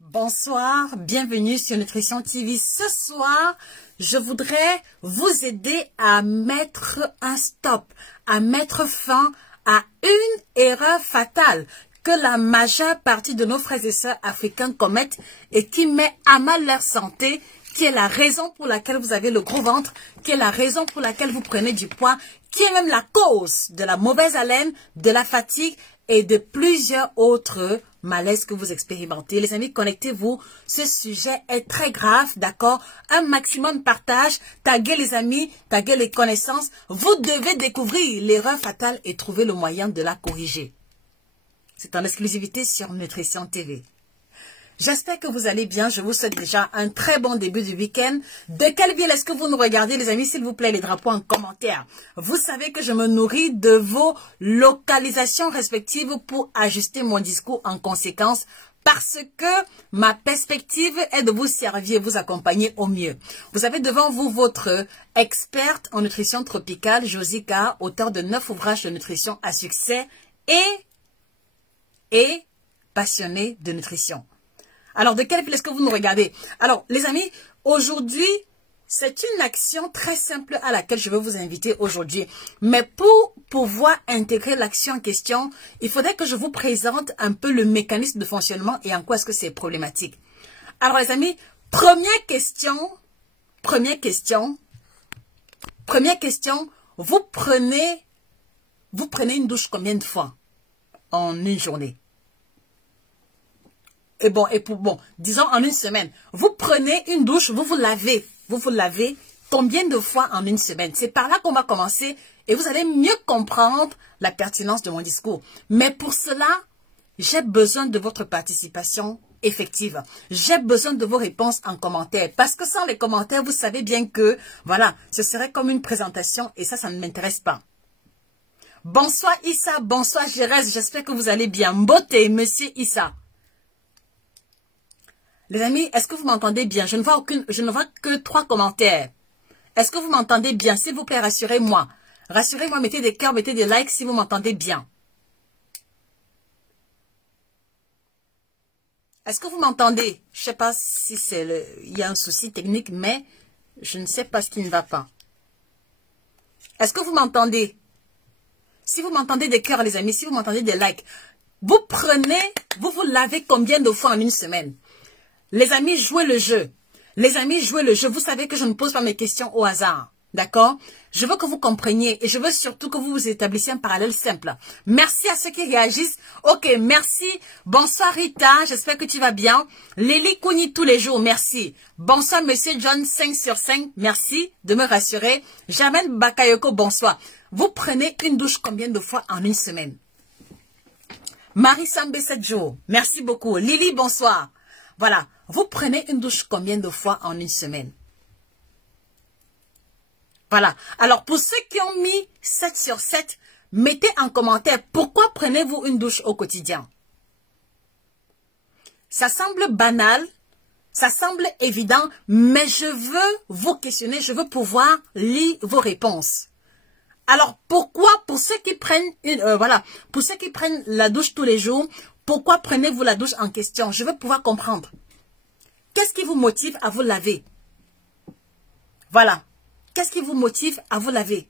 Bonsoir, bienvenue sur Nutrition TV. Ce soir, je voudrais vous aider à mettre un stop, à mettre fin à une erreur fatale que la majeure partie de nos frères et sœurs africains commettent et qui met à mal leur santé, qui est la raison pour laquelle vous avez le gros ventre, qui est la raison pour laquelle vous prenez du poids, qui est même la cause de la mauvaise haleine, de la fatigue et de plusieurs autres malaises que vous expérimentez. Les amis, connectez-vous. Ce sujet est très grave, d'accord? Un maximum de partage. Taguez les amis, taguez les connaissances. Vous devez découvrir l'erreur fatale et trouver le moyen de la corriger. C'est en exclusivité sur Nutrition TV. J'espère que vous allez bien. Je vous souhaite déjà un très bon début du week-end. De quelle ville est-ce que vous nous regardez, les amis? S'il vous plaît, les drapeaux en commentaire. Vous savez que je me nourris de vos localisations respectives pour ajuster mon discours en conséquence, parce que ma perspective est de vous servir et vous accompagner au mieux. Vous avez devant vous votre experte en nutrition tropicale, Josica, auteure de 9 ouvrages de nutrition à succès et passionnée de nutrition. Alors, de quelle ville est-ce que vous nous regardez? Alors, les amis, aujourd'hui, c'est une action très simple à laquelle je veux vous inviter aujourd'hui. Mais pour pouvoir intégrer l'action en question, il faudrait que je vous présente un peu le mécanisme de fonctionnement et en quoi est-ce que c'est problématique. Alors, les amis, première question, vous prenez une douche combien de fois en une journée? Disons en une semaine, vous prenez une douche, vous vous lavez combien de fois en une semaine? C'est par là qu'on va commencer et vous allez mieux comprendre la pertinence de mon discours. Mais pour cela, j'ai besoin de votre participation effective. J'ai besoin de vos réponses en commentaire. Parce que sans les commentaires, vous savez bien que, voilà, ce serait comme une présentation et ça ne m'intéresse pas. Bonsoir Issa, bonsoir Gérès, j'espère que vous allez bien. Beauté, monsieur Issa. Les amis, est-ce que vous m'entendez bien? Je ne vois que 3 commentaires. Est-ce que vous m'entendez bien? S'il vous plaît, rassurez-moi. Rassurez-moi, mettez des cœurs, mettez des likes si vous m'entendez bien. Est-ce que vous m'entendez? Je ne sais pas si il y a un souci technique, mais je ne sais pas ce qui ne va pas. Est-ce que vous m'entendez? Si vous m'entendez des cœurs, les amis, si vous m'entendez des likes, vous vous lavez combien de fois en une semaine? Les amis, jouez le jeu. Les amis, jouez le jeu. Vous savez que je ne pose pas mes questions au hasard. D'accord? Je veux que vous compreniez et je veux surtout que vous vous établissiez un parallèle simple. Merci à ceux qui réagissent. Ok, merci. Bonsoir Rita, j'espère que tu vas bien. Lily Kouni tous les jours, merci. Bonsoir Monsieur John, 5 sur 5, merci de me rassurer. Jamen Bakayoko, bonsoir. Vous prenez une douche combien de fois en une semaine? Marie Sambé, 7 jours. Merci beaucoup. Lily, bonsoir. Voilà, vous prenez une douche combien de fois en une semaine? Voilà, alors pour ceux qui ont mis 7 sur 7, mettez en commentaire pourquoi prenez-vous une douche au quotidien? Ça semble banal, ça semble évident, mais je veux vous questionner, je veux pouvoir lire vos réponses. Alors pourquoi, pour ceux qui prennent pour ceux qui prennent la douche tous les jours, pourquoi prenez-vous la douche en question? Je veux pouvoir comprendre. Qu'est-ce qui vous motive à vous laver? Voilà. Qu'est-ce qui vous motive à vous laver?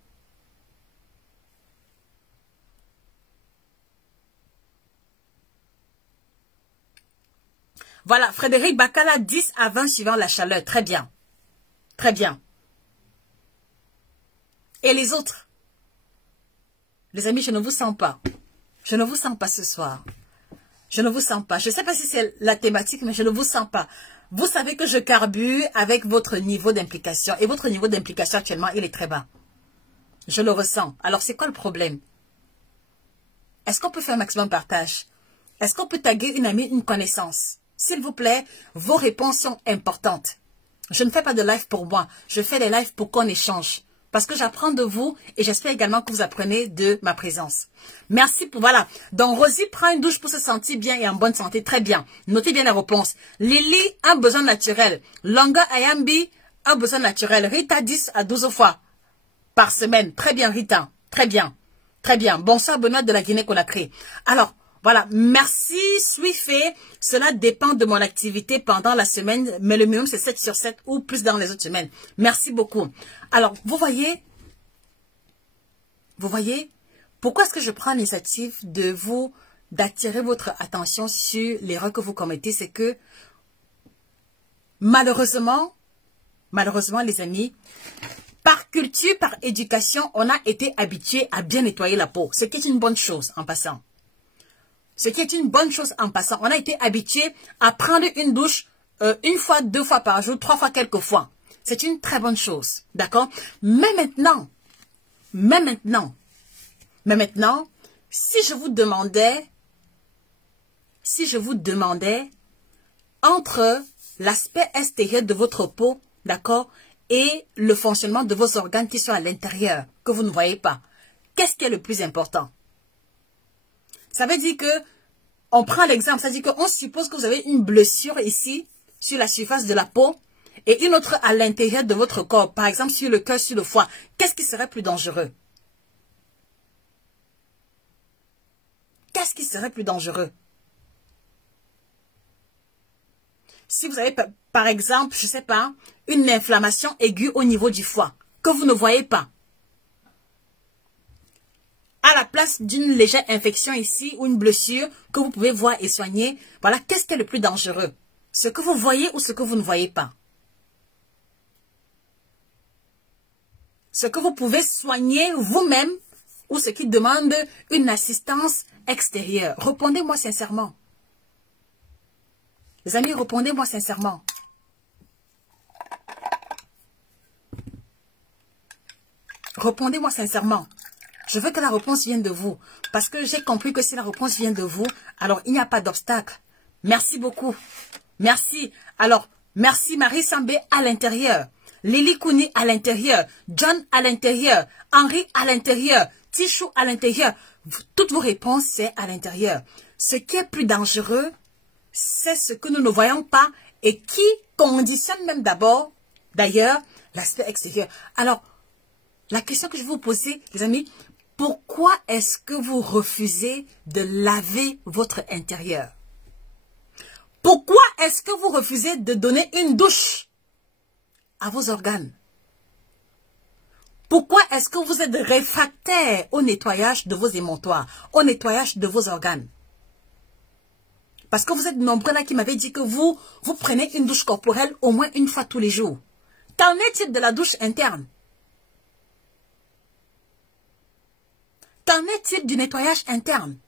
Voilà. Frédéric Bacala, 10 à 20 suivant la chaleur. Très bien. Très bien. Et les autres? Les amis, je ne vous sens pas. Je ne vous sens pas ce soir. Je ne vous sens pas. Je ne sais pas si c'est la thématique, mais je ne vous sens pas. Vous savez que je carbure avec votre niveau d'implication. Et votre niveau d'implication actuellement, il est très bas. Je le ressens. Alors, c'est quoi le problème? Est-ce qu'on peut faire un maximum de partage? Est-ce qu'on peut taguer une amie, une connaissance? S'il vous plaît, vos réponses sont importantes. Je ne fais pas de live pour moi. Je fais des lives pour qu'on échange. Parce que j'apprends de vous et j'espère également que vous apprenez de ma présence. Merci pour, voilà. Donc, Rosie prend une douche pour se sentir bien et en bonne santé. Très bien. Notez bien les réponses. Lily, un besoin naturel. Longa Ayambi, un besoin naturel. Rita, 10 à 12 fois par semaine. Très bien, Rita. Très bien. Très bien. Bonsoir, Benoît de la Guinée-Conakry. Alors, Voilà, merci, suis fait. Cela dépend de mon activité pendant la semaine, mais le minimum c'est 7 sur 7 ou plus dans les autres semaines. Merci beaucoup. Alors, vous voyez, pourquoi est-ce que je prends l'initiative d'attirer votre attention sur l'erreur que vous commettez? C'est que, malheureusement, les amis, par culture, par éducation, on a été habitué à bien nettoyer la peau. Ce qui est une bonne chose en passant. On a été habitué à prendre une douche une fois, 2 fois par jour, 3 fois, quelques fois. C'est une très bonne chose. D'accord? Mais maintenant, si je vous demandais entre l'aspect extérieur de votre peau, d'accord, et le fonctionnement de vos organes qui sont à l'intérieur, que vous ne voyez pas, qu'est-ce qui est le plus important? Ça veut dire que, on prend l'exemple, ça veut dire qu'on suppose que vous avez une blessure ici, sur la surface de la peau, et une autre à l'intérieur de votre corps, par exemple sur le cœur, sur le foie. Qu'est-ce qui serait plus dangereux? Qu'est-ce qui serait plus dangereux? Si vous avez, par exemple, je ne sais pas, une inflammation aiguë au niveau du foie, que vous ne voyez pas, à la place d'une légère infection ici ou une blessure que vous pouvez voir et soigner, voilà, qu'est-ce qui est le plus dangereux? Ce que vous voyez ou ce que vous ne voyez pas? Ce que vous pouvez soigner vous-même ou ce qui demande une assistance extérieure? Répondez-moi sincèrement. Les amis, répondez-moi sincèrement. Répondez-moi sincèrement. Je veux que la réponse vienne de vous. Parce que j'ai compris que si la réponse vient de vous, alors il n'y a pas d'obstacle. Merci beaucoup. Merci. Alors, merci Marie Sambé à l'intérieur. Lily Kouni à l'intérieur. John à l'intérieur. Henri à l'intérieur. Tichou à l'intérieur. Toutes vos réponses, c'est à l'intérieur. Ce qui est plus dangereux, c'est ce que nous ne voyons pas et qui conditionne même d'abord, d'ailleurs, l'aspect extérieur. Alors, la question que je vais vous poser, les amis, pourquoi est-ce que vous refusez de laver votre intérieur? Pourquoi est-ce que vous refusez de donner une douche à vos organes? Pourquoi est-ce que vous êtes réfractaire au nettoyage de vos émontoires, au nettoyage de vos organes? Parce que vous êtes nombreux là qui m'avaient dit que vous prenez une douche corporelle au moins une fois tous les jours. Qu'en est-il de la douche interne? Qu'en est-il du nettoyage interne?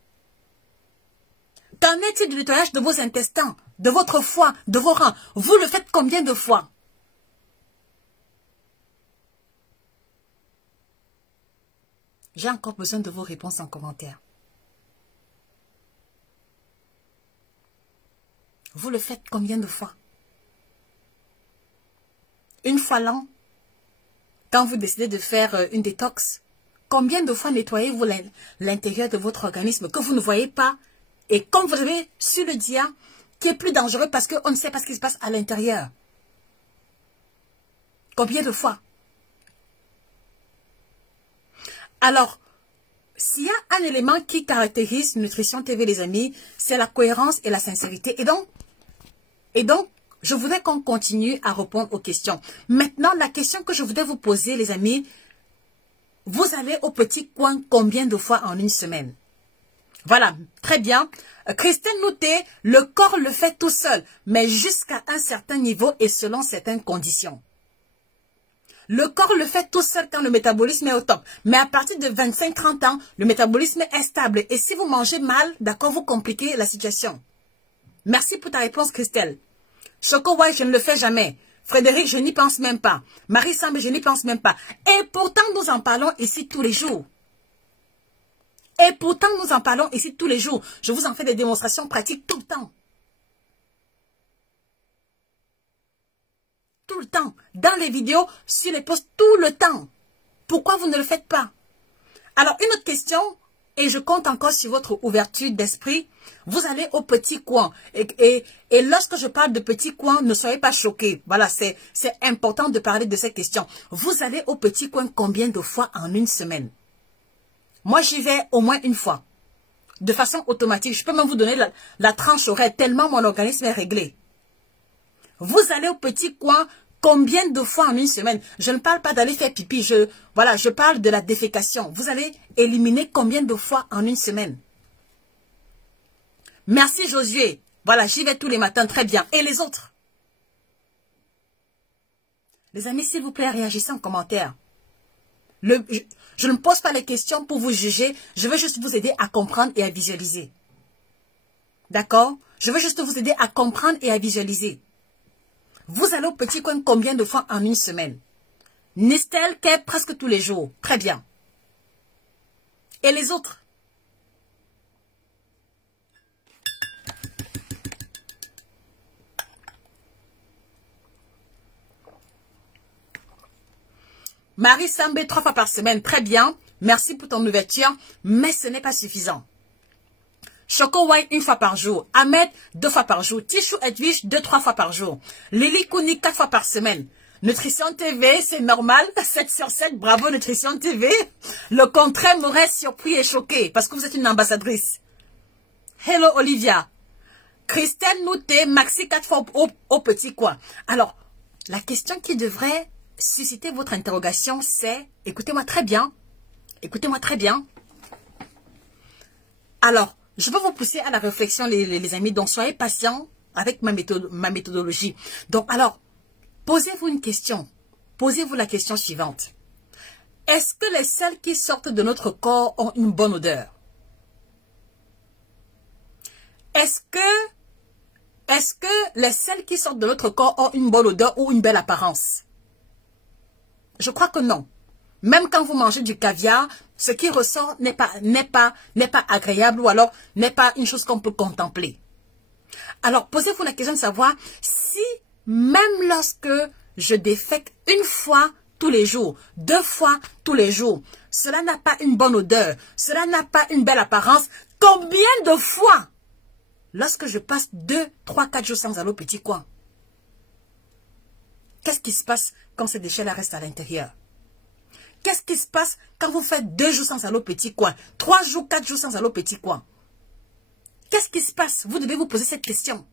Qu'en est-il du nettoyage de vos intestins, de votre foie, de vos reins? Vous le faites combien de fois? J'ai encore besoin de vos réponses en commentaire. Vous le faites combien de fois? Une fois l'an? Quand vous décidez de faire une détox? Combien de fois nettoyez-vous l'intérieur de votre organisme que vous ne voyez pas? Et comme vous avez sur le dia, qui est plus dangereux parce qu'on ne sait pas ce qui se passe à l'intérieur. Combien de fois? Alors, s'il y a un élément qui caractérise Nutrition TV, les amis, c'est la cohérence et la sincérité. Et donc, je voudrais qu'on continue à répondre aux questions. Maintenant, la question que je voudrais vous poser, les amis, vous allez au petit coin combien de fois en une semaine? Voilà, très bien. Christine Nouté, le corps le fait tout seul, mais jusqu'à un certain niveau et selon certaines conditions. Le corps le fait tout seul quand le métabolisme est au top. Mais à partir de 25-30 ans, le métabolisme est stable. Et si vous mangez mal, d'accord, vous compliquez la situation. Merci pour ta réponse, Christelle. Choco White, je ne le fais jamais. Frédéric, je n'y pense même pas. Marie Sambe, je n'y pense même pas. Et pourtant, nous en parlons ici tous les jours. Et pourtant, nous en parlons ici tous les jours. Je vous en fais des démonstrations pratiques tout le temps. Tout le temps. Dans les vidéos, sur les posts, tout le temps. Pourquoi vous ne le faites pas? Alors, une autre question, et je compte encore sur votre ouverture d'esprit. Vous allez au petit coin. Et lorsque je parle de petit coin, ne soyez pas choqués. Voilà, c'est important de parler de cette question. Vous allez au petit coin combien de fois en une semaine? Moi, j'y vais au moins une fois. de façon automatique. Je peux même vous donner la tranche horaire tellement mon organisme est réglé. Vous allez au petit coin combien de fois en une semaine? Je ne parle pas d'aller faire pipi. Je parle de la défécation. Vous allez éliminer combien de fois en une semaine? Merci Josué. Voilà, j'y vais tous les matins. Très bien. Et les autres? Les amis, s'il vous plaît, réagissez en commentaire. Je ne pose pas les questions pour vous juger. Je veux juste vous aider à comprendre et à visualiser. D'accord? Je veux juste vous aider à comprendre et à visualiser. Vous allez au petit coin combien de fois en une semaine? Nistel, Kep, presque tous les jours. Très bien. Et les autres? Marie Sambé, 3 fois par semaine. Très bien. Merci pour ton ouverture. Mais ce n'est pas suffisant. Choco White, 1 fois par jour. Ahmed, 2 fois par jour. Tichou Edwige, 2-3 fois par jour. Lily Kouni, 4 fois par semaine. Nutrition TV, c'est normal. 7 sur 7, bravo Nutrition TV. Le contraire m'aurait surpris et choqué parce que vous êtes une ambassadrice. Hello Olivia. Christelle Nouté, Maxi 4 fois au petit coin. Alors, la question qui devrait susciter votre interrogation, c'est, écoutez-moi très bien. Écoutez-moi très bien. Alors, je vais vous pousser à la réflexion, les amis. Donc, soyez patients avec ma méthodologie. Donc, alors, posez-vous une question. Posez-vous la question suivante. Est-ce que les sels qui sortent de notre corps ont une bonne odeur? Est-ce que les sels qui sortent de notre corps ont une bonne odeur ou une belle apparence? Je crois que non. Même quand vous mangez du caviar, ce qui ressort n'est pas agréable ou alors n'est pas une chose qu'on peut contempler. Alors, posez-vous la question de savoir si, même lorsque je défèque 1 fois tous les jours, 2 fois tous les jours, cela n'a pas une bonne odeur, cela n'a pas une belle apparence, combien de fois lorsque je passe 2, 3, 4 jours sans aller au petit coin? Qu'est-ce qui se passe quand ces déchets-là restent à l'intérieur? Qu'est-ce qui se passe quand vous faites 2 jours sans aller au petit coin, 3 jours, 4 jours sans aller au petit coin? Qu'est-ce qui se passe? Vous devez vous poser cette question.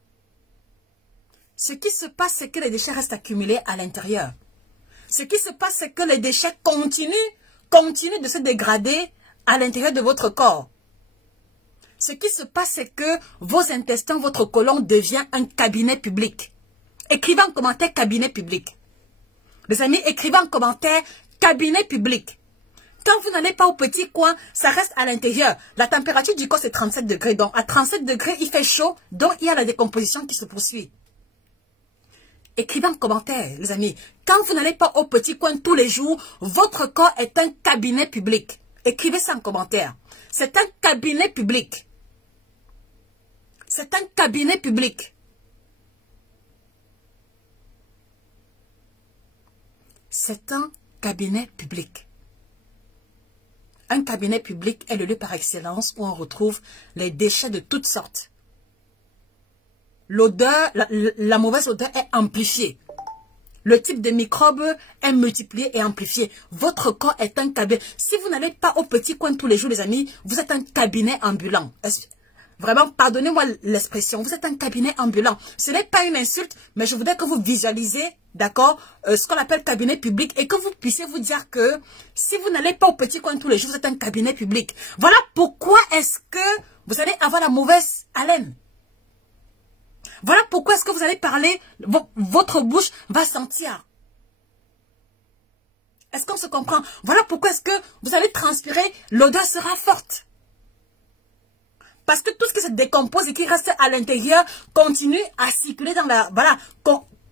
Ce qui se passe, c'est que les déchets restent accumulés à l'intérieur. Ce qui se passe, c'est que les déchets continuent de se dégrader à l'intérieur de votre corps. Ce qui se passe, c'est que vos intestins, votre côlon devient un cabinet public. Écrivez en commentaire cabinet public. Les amis, écrivez en commentaire cabinet public. Quand vous n'allez pas au petit coin, ça reste à l'intérieur. La température du corps, c'est 37 degrés. Donc, à 37 degrés, il fait chaud. Donc, il y a la décomposition qui se poursuit. Écrivez en commentaire, les amis. Quand vous n'allez pas au petit coin tous les jours, votre corps est un cabinet public. Écrivez ça en commentaire. C'est un cabinet public. C'est un cabinet public. C'est un cabinet public. Un cabinet public est le lieu par excellence où on retrouve les déchets de toutes sortes. L'odeur, la mauvaise odeur est amplifiée. Le type de microbes est multiplié et amplifié. Votre corps est un cabinet. Si vous n'allez pas au petit coin tous les jours, les amis, vous êtes un cabinet ambulant. Vraiment, pardonnez-moi l'expression, vous êtes un cabinet ambulant. Ce n'est pas une insulte, mais je voudrais que vous visualisez, d'accord, ce qu'on appelle cabinet public et que vous puissiez vous dire que si vous n'allez pas au petit coin tous les jours, vous êtes un cabinet public. Voilà pourquoi est-ce que vous allez avoir la mauvaise haleine. Voilà pourquoi est-ce que vous allez parler, votre bouche va sentir. Est-ce qu'on se comprend? Voilà pourquoi est-ce que vous allez transpirer, l'odeur sera forte. Parce que tout ce qui se décompose et qui reste à l'intérieur continue à circuler dans la... Voilà,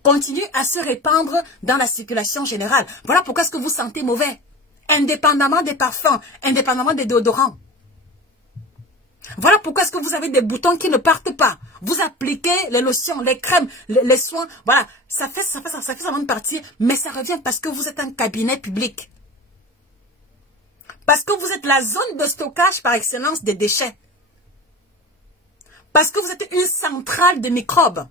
continue à se répandre dans la circulation générale. Voilà pourquoi est-ce que vous sentez mauvais. Indépendamment des parfums, indépendamment des déodorants. Voilà pourquoi est-ce que vous avez des boutons qui ne partent pas. Vous appliquez les lotions, les crèmes, les soins. Voilà, ça fait semblant de partir, mais ça revient parce que vous êtes un cabinet public. Parce que vous êtes la zone de stockage par excellence des déchets. Parce que vous êtes une centrale de microbes.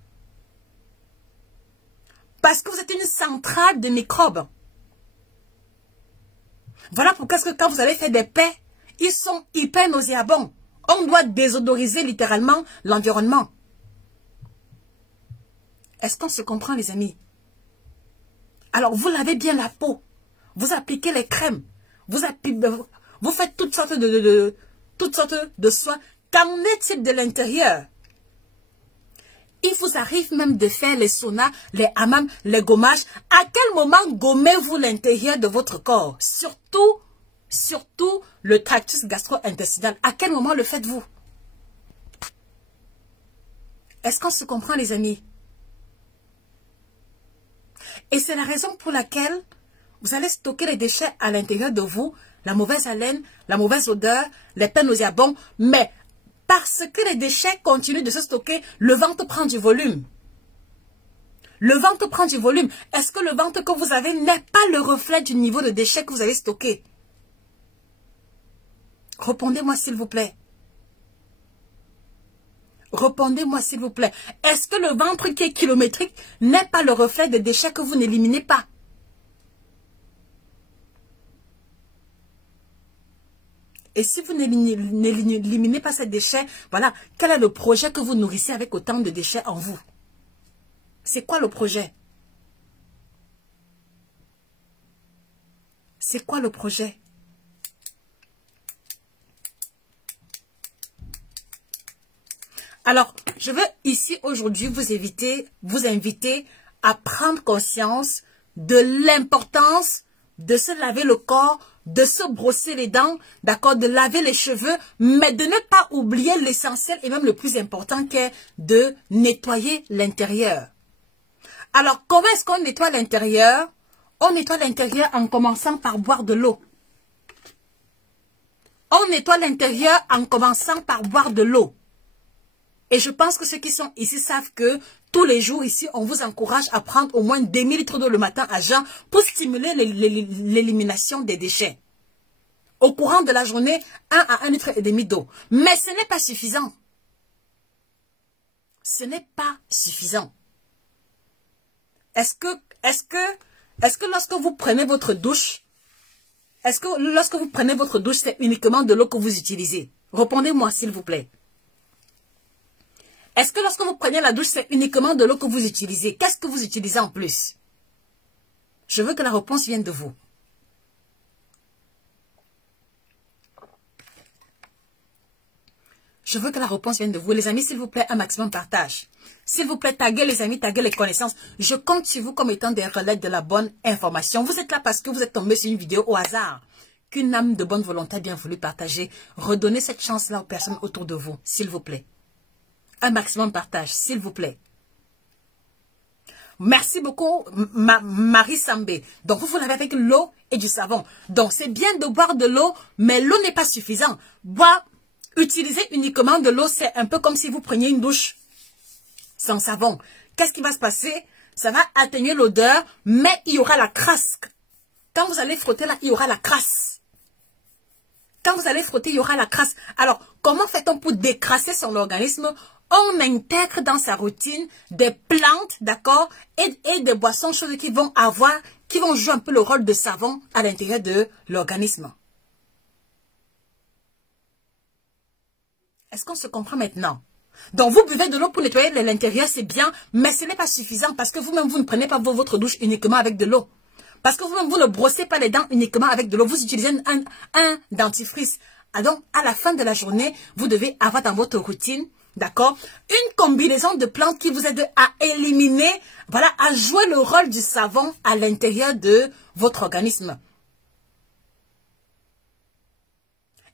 Parce que vous êtes une centrale de microbes. Voilà pourquoi est-ce que quand vous allez faire des paix, ils sont hyper nauséabonds. On doit désodoriser littéralement l'environnement. Est-ce qu'on se comprend, les amis? Alors, vous lavez bien la peau. Vous appliquez les crèmes. Vous faites toutes sortes de soins. Qu'en est-il de l'intérieur? Il vous arrive même de faire les saunas, les hammams, les gommages. À quel moment gommez-vous l'intérieur de votre corps? Surtout le tractus gastro-intestinal. À quel moment le faites-vous? Est-ce qu'on se comprend, les amis? Et c'est la raison pour laquelle vous allez stocker les déchets à l'intérieur de vous, la mauvaise haleine, la mauvaise odeur, les pains nauséabonds, mais parce que les déchets continuent de se stocker, le ventre prend du volume. Le ventre prend du volume. Est-ce que le ventre que vous avez n'est pas le reflet du niveau de déchets que vous avez stocké? Répondez-moi s'il vous plaît. Répondez-moi s'il vous plaît. Est-ce que le ventre qui est kilométrique n'est pas le reflet des déchets que vous n'éliminez pas? Et si vous n'éliminez pas ces déchets, voilà, quel est le projet que vous nourrissez avec autant de déchets en vous? C'est quoi le projet? C'est quoi le projet? Alors, je veux ici aujourd'hui vous inviter à prendre conscience de l'importance de se laver le corps, de se brosser les dents, d'accord, de laver les cheveux, mais de ne pas oublier l'essentiel et même le plus important qui est de nettoyer l'intérieur. Alors, comment est-ce qu'on nettoie l'intérieur? On nettoie l'intérieur en commençant par boire de l'eau. On nettoie l'intérieur en commençant par boire de l'eau. Et je pense que ceux qui sont ici savent que tous les jours ici, on vous encourage à prendre au moins 2000 litres d'eau le matin à jeun pour stimuler l'élimination des déchets. Au courant de la journée, 1 à 1,5 litre d'eau. Mais ce n'est pas suffisant. Ce n'est pas suffisant. Est-ce que lorsque vous prenez votre douche, c'est uniquement de l'eau que vous utilisez? Répondez-moi s'il vous plaît. Est-ce que lorsque vous prenez la douche, c'est uniquement de l'eau que vous utilisez? Qu'est-ce que vous utilisez en plus? Je veux que la réponse vienne de vous. Je veux que la réponse vienne de vous. Les amis, s'il vous plaît, un maximum partage. S'il vous plaît, taguez les amis, taguez les connaissances. Je compte sur vous comme étant des relais de la bonne information. Vous êtes là parce que vous êtes tombé sur une vidéo au hasard qu'une âme de bonne volonté a bien voulu partager. Redonnez cette chance-là aux personnes autour de vous, s'il vous plaît. Un maximum partage, s'il vous plaît. Merci beaucoup, Marie Sambé. Donc, vous lavez avec l'eau et du savon. Donc, c'est bien de boire de l'eau, mais l'eau n'est pas suffisante. Utiliser uniquement de l'eau, c'est un peu comme si vous preniez une douche sans savon. Qu'est-ce qui va se passer? Ça va atténuer l'odeur, mais il y aura la crasse. Quand vous allez frotter là, il y aura la crasse. Quand vous allez frotter, il y aura la crasse. Alors, comment fait-on pour décrasser son organisme? On intègre dans sa routine des plantes, d'accord, et des boissons chaudes qui vont jouer un peu le rôle de savon à l'intérieur de l'organisme. Est-ce qu'on se comprend maintenant? Donc, vous buvez de l'eau pour nettoyer l'intérieur, c'est bien, mais ce n'est pas suffisant parce que vous-même, vous ne prenez pas votre douche uniquement avec de l'eau. Parce que vous-même, vous ne brossez pas les dents uniquement avec de l'eau. Vous utilisez un dentifrice. Donc, à la fin de la journée, vous devez avoir dans votre routine, d'accord, une combinaison de plantes qui vous aide à éliminer, voilà, à jouer le rôle du savon à l'intérieur de votre organisme.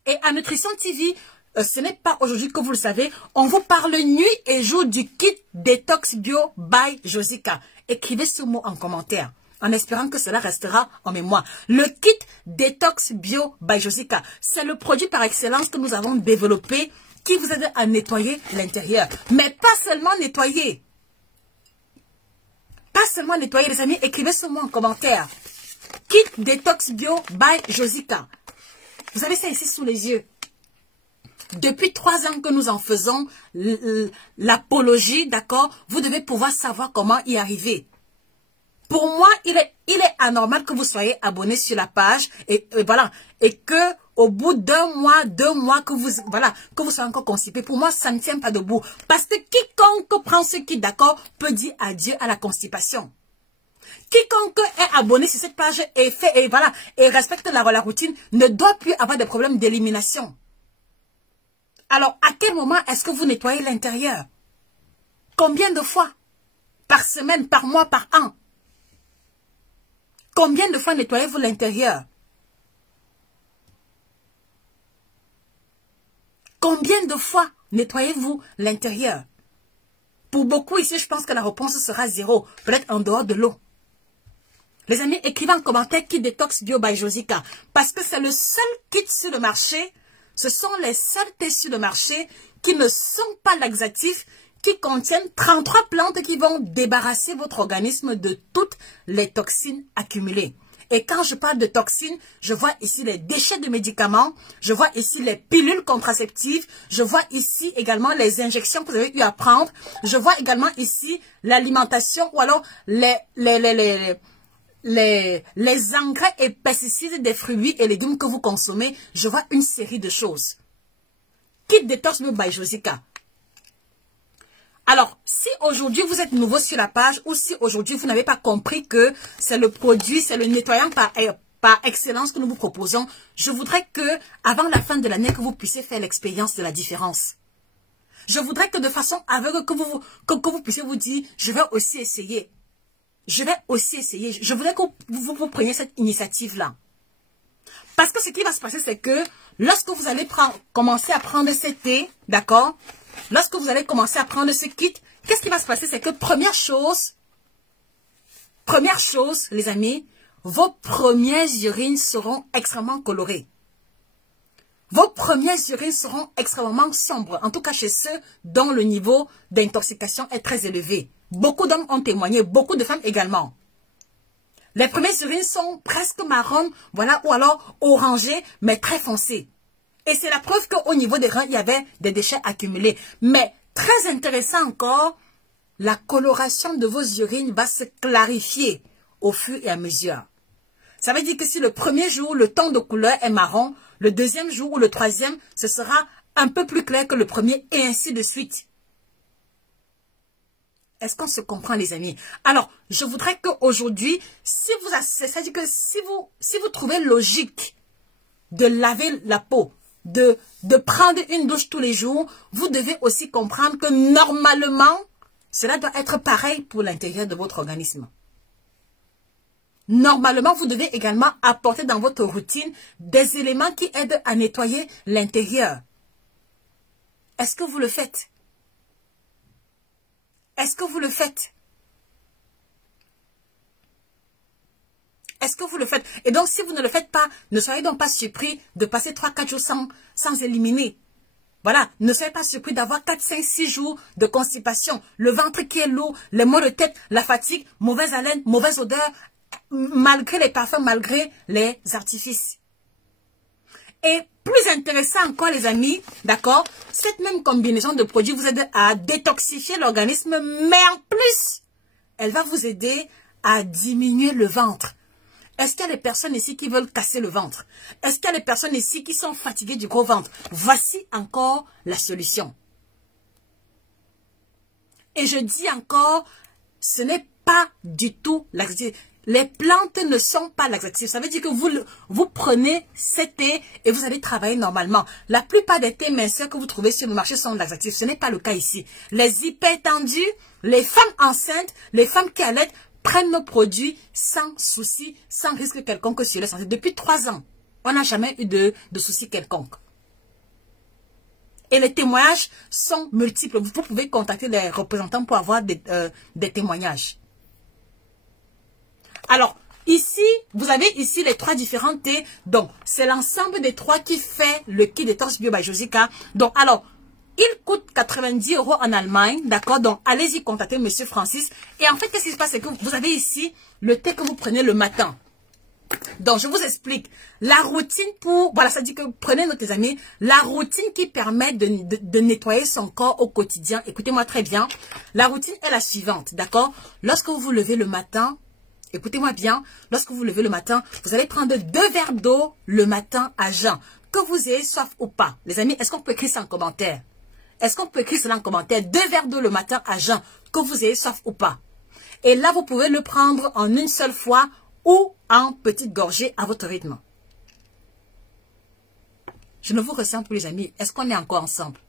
Et à Nutrition TV, ce n'est pas aujourd'hui que vous le savez, on vous parle nuit et jour du kit Détox Bio by Josica. Écrivez ce mot en commentaire, en espérant que cela restera en mémoire. Le kit Détox Bio by Josica, c'est le produit par excellence que nous avons développé qui vous aide à nettoyer l'intérieur. Mais pas seulement nettoyer. Pas seulement nettoyer, les amis. Écrivez ce mot en commentaire. Kit Détox Bio by Josica. Vous avez ça ici sous les yeux. Depuis 3 ans que nous en faisons l'apologie, d'accord, vous devez pouvoir savoir comment y arriver. Pour moi, il est anormal que vous soyez abonné sur la page et voilà, et que au bout d'un mois, 2 mois, que vous, voilà, que vous soyez encore constipé. Pour moi, ça ne tient pas debout. Parce que quiconque prend ce kit, d'accord, peut dire adieu à la constipation. Quiconque est abonné sur cette page et fait, et voilà, et respecte la routine, ne doit plus avoir de problème d'élimination. Alors, à quel moment est-ce que vous nettoyez l'intérieur? Combien de fois? Par semaine, par mois, par an? Combien de fois nettoyez-vous l'intérieur? Combien de fois nettoyez-vous l'intérieur? Pour beaucoup ici, je pense que la réponse sera 0, peut-être en dehors de l'eau. Les amis, écrivez en commentaire Kit Détox Bio by Josica. Parce que c'est le seul kit sur le marché. Ce sont les seuls thés sur le marché qui ne sont pas laxatifs, qui contiennent 33 plantes qui vont débarrasser votre organisme de toutes les toxines accumulées. Et quand je parle de toxines, je vois ici les déchets de médicaments, je vois ici les pilules contraceptives, je vois ici également les injections que vous avez eu à prendre, je vois également ici l'alimentation ou alors les engrais et pesticides des fruits et légumes que vous consommez. Je vois une série de choses. Kit Détox Bio by Josica. Alors, si aujourd'hui vous êtes nouveau sur la page ou si aujourd'hui vous n'avez pas compris que c'est le produit, c'est le nettoyant par excellence que nous vous proposons, je voudrais que, avant la fin de l'année, que vous puissiez faire l'expérience de la différence. Je voudrais que de façon aveugle, que vous puissiez vous dire, je vais aussi essayer. Je vais aussi essayer. Je voudrais que vous preniez cette initiative-là. Parce que ce qui va se passer, c'est que lorsque vous allez commencer à prendre ce thé, d'accord? Lorsque vous allez commencer à prendre ce kit, qu'est-ce qui va se passer? C'est que première chose, les amis, vos premières urines seront extrêmement colorées. Vos premières urines seront extrêmement sombres. En tout cas, chez ceux dont le niveau d'intoxication est très élevé. Beaucoup d'hommes ont témoigné, beaucoup de femmes également. Les premières urines sont presque marron, voilà, ou alors orangées, mais très foncées. Et c'est la preuve qu'au niveau des reins, il y avait des déchets accumulés. Mais très intéressant encore, la coloration de vos urines va se clarifier au fur et à mesure. Ça veut dire que si le premier jour, le ton de couleur est marron, le deuxième jour ou le troisième, ce sera un peu plus clair que le premier et ainsi de suite. Est-ce qu'on se comprend, les amis? Alors, je voudrais qu'aujourd'hui, c'est-à-dire que si vous trouvez logique de laver la peau, de prendre une douche tous les jours, vous devez aussi comprendre que normalement, cela doit être pareil pour l'intérieur de votre organisme. Normalement, vous devez également apporter dans votre routine des éléments qui aident à nettoyer l'intérieur. Est-ce que vous le faites? Est-ce que vous le faites? Est-ce que vous le faites? Et donc, si vous ne le faites pas, ne soyez donc pas surpris de passer 3-4 jours sans éliminer. Voilà, ne soyez pas surpris d'avoir 4, 5, 6 jours de constipation. Le ventre qui est lourd, les maux de tête, la fatigue, mauvaise haleine, mauvaise odeur, malgré les parfums, malgré les artifices. Et plus intéressant encore, les amis, d'accord, cette même combinaison de produits vous aide à détoxifier l'organisme, mais en plus, elle va vous aider à diminuer le ventre. Est-ce qu'il y a des personnes ici qui veulent casser le ventre? Est-ce qu'il y a des personnes ici qui sont fatiguées du gros ventre? Voici encore la solution. Et je dis encore, ce n'est pas du tout laxatif. Les plantes ne sont pas laxatives. Ça veut dire que vous prenez ces thés et vous allez travailler normalement. La plupart des thés minceurs que vous trouvez sur le marché sont laxatifs. Ce n'est pas le cas ici. Les hypertendus, les femmes enceintes, les femmes qui allaitent prennent nos produits sans souci, sans risque quelconque sur leur santé. Depuis 3 ans, on n'a jamais eu de souci quelconque. Et les témoignages sont multiples. Vous pouvez contacter les représentants pour avoir des témoignages. Alors, ici, vous avez ici les 3 différents thés. Donc, c'est l'ensemble des 3 qui fait le kit Détox Bio by Josica. Donc, alors, il coûte 90 € en Allemagne, d'accord? Donc, allez-y contacter Monsieur Francis. Et en fait, qu'est-ce qui se passe? C'est que vous avez ici le thé que vous prenez le matin. Donc, je vous explique. La routine pour... Voilà, ça dit que prenez note, les amis. La routine qui permet de nettoyer son corps au quotidien. Écoutez-moi très bien. La routine est la suivante, d'accord? Lorsque vous vous levez le matin... Écoutez-moi bien, lorsque vous vous levez le matin, vous allez prendre 2 verres d'eau le matin à jeun. que vous ayez soif ou pas. Les amis, est-ce qu'on peut écrire ça en commentaire? Est-ce qu'on peut écrire cela en commentaire? 2 verres d'eau le matin à jeun, que vous ayez soif ou pas. Et là, vous pouvez le prendre en une seule fois ou en petites gorgées à votre rythme. Je ne vous ressens plus, les amis. Est-ce qu'on est encore ensemble?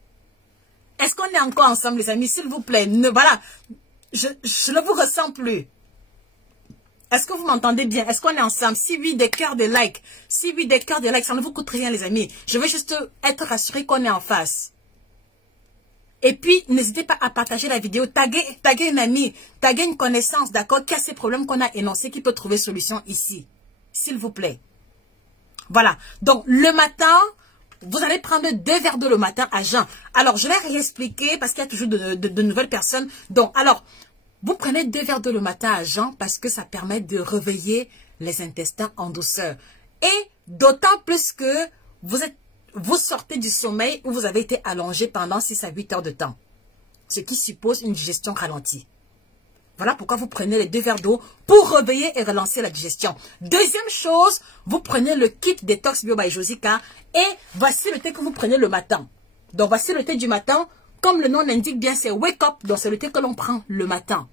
Est-ce qu'on est encore ensemble, les amis? S'il vous plaît, voilà. Je ne vous ressens plus. Est-ce que vous m'entendez bien? Est-ce qu'on est ensemble? Si oui, des cœurs, des likes. Si oui, des cœurs, des likes, ça ne vous coûte rien, les amis. Je veux juste être rassuré qu'on est en face. Et puis, n'hésitez pas à partager la vidéo, taguer une amie, taguer une connaissance, d'accord, qui a ces problèmes qu'on a énoncés, qui peut trouver solution ici. S'il vous plaît. Voilà. Donc, le matin, vous allez prendre 2 verres d'eau le matin à jeun. Alors, je vais réexpliquer parce qu'il y a toujours de nouvelles personnes. Donc, alors, vous prenez 2 verres d'eau le matin à jeun parce que ça permet de réveiller les intestins en douceur. Et d'autant plus que vous sortez du sommeil où vous avez été allongé pendant 6 à 8 heures de temps. Ce qui suppose une digestion ralentie. Voilà pourquoi vous prenez les 2 verres d'eau pour réveiller et relancer la digestion. Deuxième chose, vous prenez le kit Détox Bio by Josica et voici le thé que vous prenez le matin. Donc voici le thé du matin. Comme le nom l'indique bien, c'est Wake Up. Donc c'est le thé que l'on prend le matin.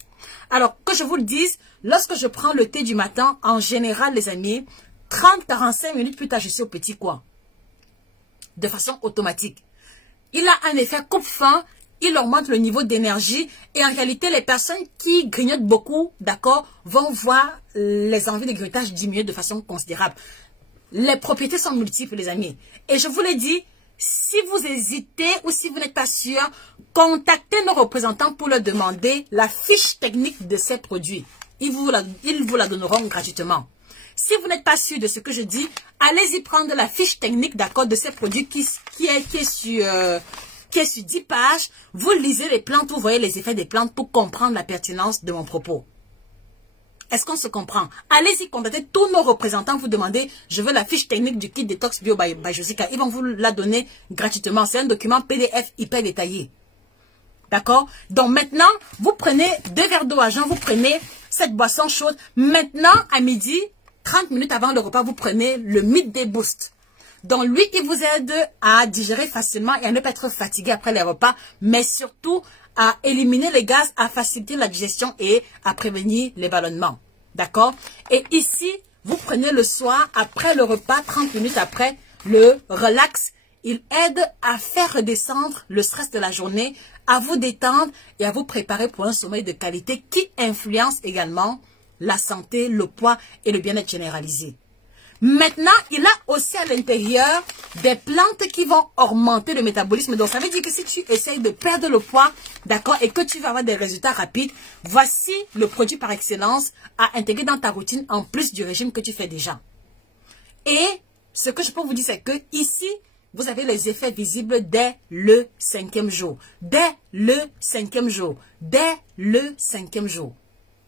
Alors que je vous le dise, lorsque je prends le thé du matin, en général les amis, 30-45 minutes plus tard, je suis au petit coin. De façon automatique. Il a un effet coupe-faim, il augmente le niveau d'énergie et en réalité, les personnes qui grignotent beaucoup, d'accord, vont voir les envies de grignotage diminuer de façon considérable. Les propriétés sont multiples, les amis. Et je vous l'ai dit, si vous hésitez ou si vous n'êtes pas sûr, contactez nos représentants pour leur demander la fiche technique de ces produits. Ils vous la donneront gratuitement. Si vous n'êtes pas sûr de ce que je dis, allez-y prendre la fiche technique d'accord de ces produits qui est sur 10 pages. Vous lisez les plantes, vous voyez les effets des plantes pour comprendre la pertinence de mon propos. Est-ce qu'on se comprend? Allez-y contacter tous nos représentants, vous demandez, je veux la fiche technique du kit Détox Bio by Josica. Ils vont vous la donner gratuitement. C'est un document PDF hyper détaillé. D'accord? Donc maintenant, vous prenez 2 verres d'eau à jeun, vous prenez cette boisson chaude. Maintenant, à midi, 30 minutes avant le repas, vous prenez le Midday Boost. Donc, lui, il vous aide à digérer facilement et à ne pas être fatigué après les repas, mais surtout à éliminer les gaz, à faciliter la digestion et à prévenir les ballonnements. D'accord? Et ici, vous prenez le soir, après le repas, 30 minutes après, le relax. Il aide à faire redescendre le stress de la journée, à vous détendre et à vous préparer pour un sommeil de qualité qui influence également la santé, le poids et le bien-être généralisé. Maintenant, il a aussi à l'intérieur des plantes qui vont augmenter le métabolisme. Donc, ça veut dire que si tu essayes de perdre le poids, d'accord, et que tu vas avoir des résultats rapides, voici le produit par excellence à intégrer dans ta routine en plus du régime que tu fais déjà. Et ce que je peux vous dire, c'est que ici, vous avez les effets visibles dès le 5e jour. Dès le 5e jour. Dès le 5e jour.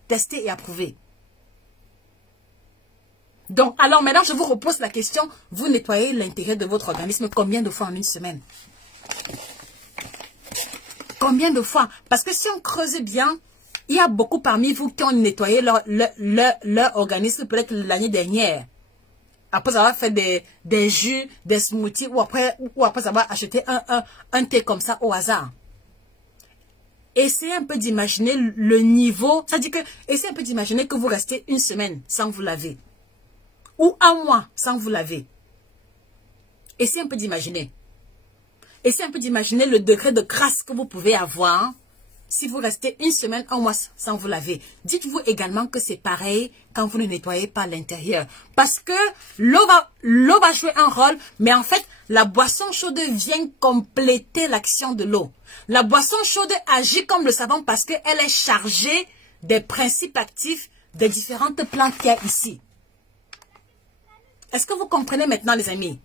Testez et approuvez. Donc, alors maintenant, je vous repose la question. Vous nettoyez l'intérieur de votre organisme combien de fois en une semaine? Combien de fois? Parce que si on creuse bien, il y a beaucoup parmi vous qui ont nettoyé leur organisme peut-être l'année dernière. Après avoir fait des jus, des smoothies ou après avoir acheté un thé comme ça au hasard. Essayez un peu d'imaginer le niveau. C'est-à-dire que, essayez un peu d'imaginer que vous restez une semaine sans vous laver. Ou un mois sans vous laver. Essayez un peu d'imaginer. Essayez un peu d'imaginer le degré de grâce que vous pouvez avoir si vous restez une semaine, un mois sans vous laver. Dites-vous également que c'est pareil quand vous ne nettoyez pas l'intérieur. Parce que l'eau va jouer un rôle, mais en fait, la boisson chaude vient compléter l'action de l'eau. La boisson chaude agit comme le savon parce qu'elle est chargée des principes actifs des différentes plantes qu'il y a ici. Est-ce que vous comprenez maintenant, les amis?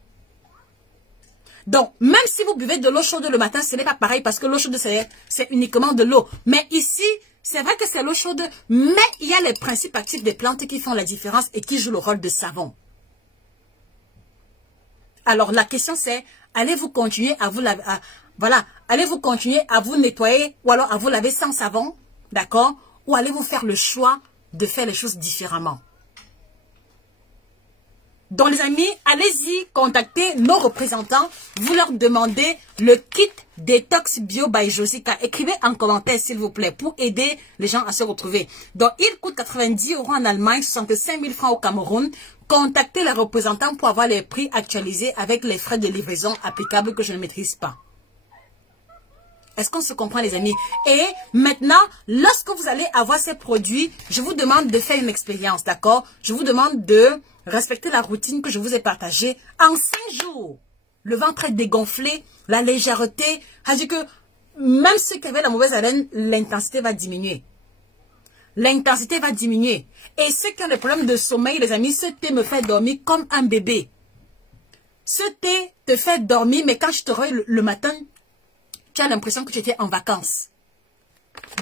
Donc, même si vous buvez de l'eau chaude le matin, ce n'est pas pareil parce que l'eau chaude, c'est uniquement de l'eau. Mais ici, c'est vrai que c'est l'eau chaude, mais il y a les principes actifs des plantes qui font la différence et qui jouent le rôle de savon. Alors, la question c'est, allez-vous continuer à vous laver, allez-vous continuer à vous nettoyer ou alors à vous laver sans savon, d'accord? Ou allez-vous faire le choix de faire les choses différemment? Donc les amis, allez-y, contactez nos représentants, vous leur demandez le kit Détox Bio by Josica. Écrivez en commentaire s'il vous plaît pour aider les gens à se retrouver. Donc il coûte 90 € en Allemagne, 65 000 francs au Cameroun. Contactez les représentants pour avoir les prix actualisés avec les frais de livraison applicables que je ne maîtrise pas. Est-ce qu'on se comprend les amis? Et maintenant, lorsque vous allez avoir ces produits, je vous demande de faire une expérience, d'accord? Je vous demande de respecter la routine que je vous ai partagée en 5 jours. Le ventre est dégonflé, la légèreté, c'est-à-dire que même ceux qui avaient la mauvaise haleine, l'intensité va diminuer. L'intensité va diminuer. Et ceux qui ont des problèmes de sommeil, les amis, ce thé me fait dormir comme un bébé. Ce thé te fait dormir, mais quand je te réveille le matin, tu as l'impression que tu étais en vacances.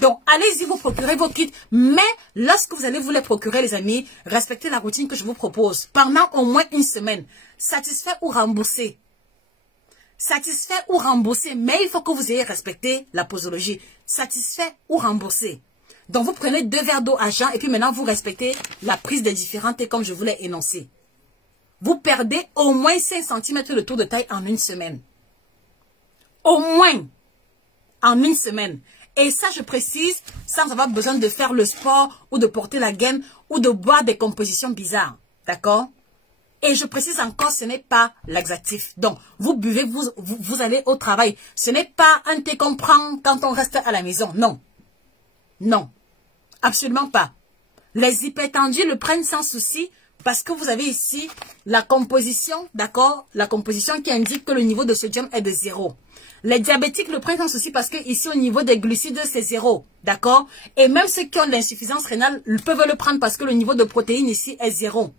Donc, allez-y, vous procurez vos kits. Mais lorsque vous allez vous les procurer, les amis, respectez la routine que je vous propose. Pendant au moins une semaine. Satisfait ou remboursé. Satisfait ou remboursé. Mais il faut que vous ayez respecté la posologie. Satisfait ou remboursé. Donc, vous prenez 2 verres d'eau à jeun et puis maintenant, vous respectez la prise des différents thés comme je vous l'ai énoncé. Vous perdez au moins 5 cm de tour de taille en une semaine. Au moins en une semaine. Et ça, je précise, sans avoir besoin de faire le sport ou de porter la gaine ou de boire des compositions bizarres. D'accord? Et je précise encore, ce n'est pas laxatif. Donc, vous buvez, vous allez au travail. Ce n'est pas un thé qu'on prend quand on reste à la maison. Non. Non. Absolument pas. Les hypertendus le prennent sans souci parce que vous avez ici la composition, d'accord? La composition qui indique que le niveau de sodium est de 0. Les diabétiques le prennent sans souci parce que ici au niveau des glucides c'est 0, d'accord? Et même ceux qui ont de l'insuffisance rénale peuvent le prendre parce que le niveau de protéines ici est 0.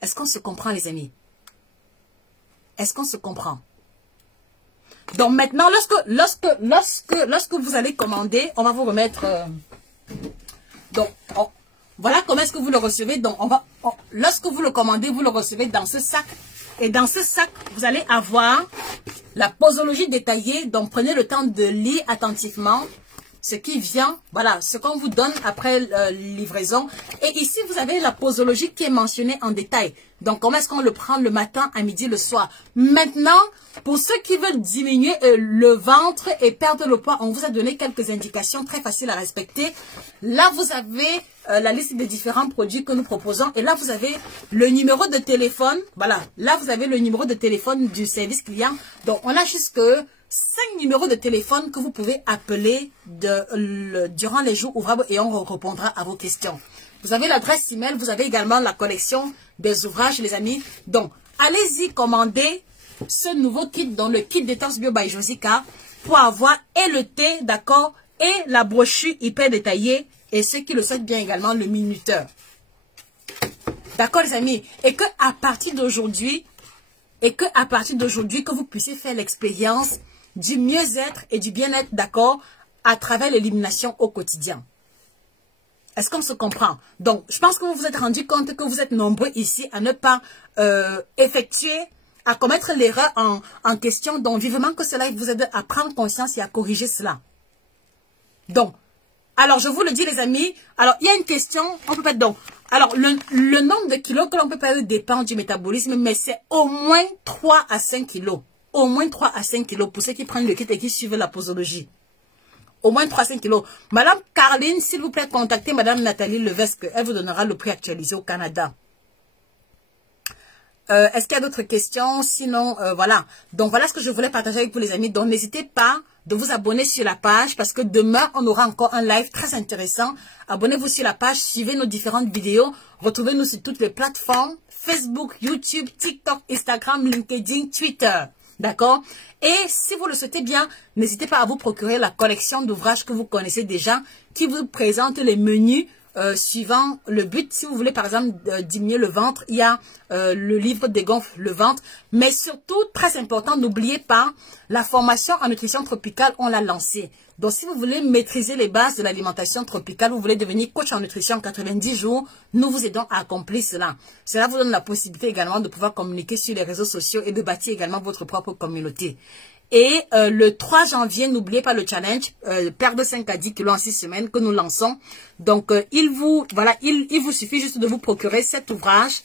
Est-ce qu'on se comprend les amis? Est-ce qu'on se comprend? Donc maintenant lorsque vous allez commander, on va vous remettre donc voilà comment est-ce que vous le recevez. Donc lorsque vous le commandez, vous le recevez dans ce sac. Et dans ce sac, vous allez avoir la posologie détaillée. Donc, prenez le temps de lire attentivement ce qui vient. Voilà, ce qu'on vous donne après livraison. Et ici, vous avez la posologie qui est mentionnée en détail. Donc, comment est-ce qu'on le prend le matin, à midi, le soir. Maintenant, pour ceux qui veulent diminuer le ventre et perdre le poids, on vous a donné quelques indications très faciles à respecter. Là, vous avez la liste des différents produits que nous proposons. Et là, vous avez le numéro de téléphone. Voilà, là, vous avez le numéro de téléphone du service client. Donc, on a jusque 5 numéros de téléphone que vous pouvez appeler durant les jours ouvrables et on répondra à vos questions. Vous avez l'adresse email, vous avez également la collection des ouvrages, les amis. Donc, allez-y commander ce nouveau kit, dans le kit Détox Bio by Josica, pour avoir et le thé, d'accord, et la brochure hyper détaillée, et ceux qui le souhaitent bien également, le minuteur. D'accord, les amis? Et que à partir d'aujourd'hui, que vous puissiez faire l'expérience du mieux-être et du bien-être, d'accord, à travers l'élimination au quotidien. Est-ce qu'on se comprend? Donc, je pense que vous vous êtes rendu compte que vous êtes nombreux ici à ne pas à commettre l'erreur en question. Donc, vivement que cela vous aide à prendre conscience et à corriger cela. Donc, alors, je vous le dis, les amis. Alors, il y a une question, on peut pas donc. Alors, le nombre de kilos que l'on peut perdre dépend du métabolisme, mais c'est au moins 3 à 5 kilos. Au moins 3 à 5 kilos pour ceux qui prennent le kit et qui suivent la posologie. Au moins 3 à 5 kilos. Madame Caroline, s'il vous plaît, contactez Madame Nathalie Levesque. Elle vous donnera le prix actualisé au Canada. Est-ce qu'il y a d'autres questions? Sinon, voilà. Donc, voilà ce que je voulais partager avec vous, les amis. Donc, n'hésitez pas de vous abonner sur la page parce que demain, on aura encore un live très intéressant. Abonnez-vous sur la page, suivez nos différentes vidéos. Retrouvez-nous sur toutes les plateformes. Facebook, YouTube, TikTok, Instagram, LinkedIn, Twitter. D'accord? Et si vous le souhaitez bien, n'hésitez pas à vous procurer la collection d'ouvrages que vous connaissez déjà qui vous présente les menus suivant le but. Si vous voulez par exemple diminuer le ventre, il y a le livre dégonfle le ventre. Mais surtout, très important, n'oubliez pas, la formation en nutrition tropicale, on l'a lancée. Donc si vous voulez maîtriser les bases de l'alimentation tropicale, vous voulez devenir coach en nutrition en 90 jours, nous vous aidons à accomplir cela. Cela vous donne la possibilité également de pouvoir communiquer sur les réseaux sociaux et de bâtir également votre propre communauté. Et le 3 janvier, n'oubliez pas le challenge, perdre 5 à 10 kilos en 6 semaines que nous lançons. Donc, il vous suffit juste de vous procurer cet ouvrage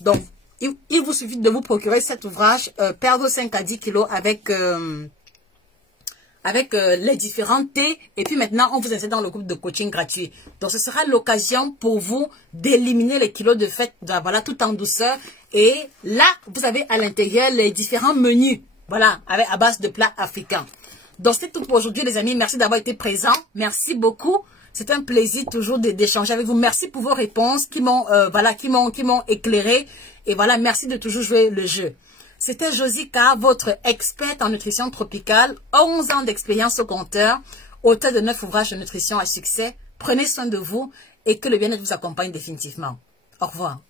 Donc, il vous suffit de vous procurer cet ouvrage, perdre 5 à 10 kilos avec les différents thés. Et puis maintenant, on vous insère dans le groupe de coaching gratuit. Donc, ce sera l'occasion pour vous d'éliminer les kilos de fête, voilà, tout en douceur. Et là, vous avez à l'intérieur les différents menus, voilà, à base de plats africains. Donc, c'est tout pour aujourd'hui, les amis. Merci d'avoir été présents. Merci beaucoup. C'est un plaisir toujours d'échanger avec vous. Merci pour vos réponses qui m'ont voilà, qui m'ont éclairé. Et voilà, merci de toujours jouer le jeu. C'était Josika, votre experte en nutrition tropicale, 11 ans d'expérience au compteur, auteur de 9 ouvrages de nutrition à succès. Prenez soin de vous et que le bien-être vous accompagne définitivement. Au revoir.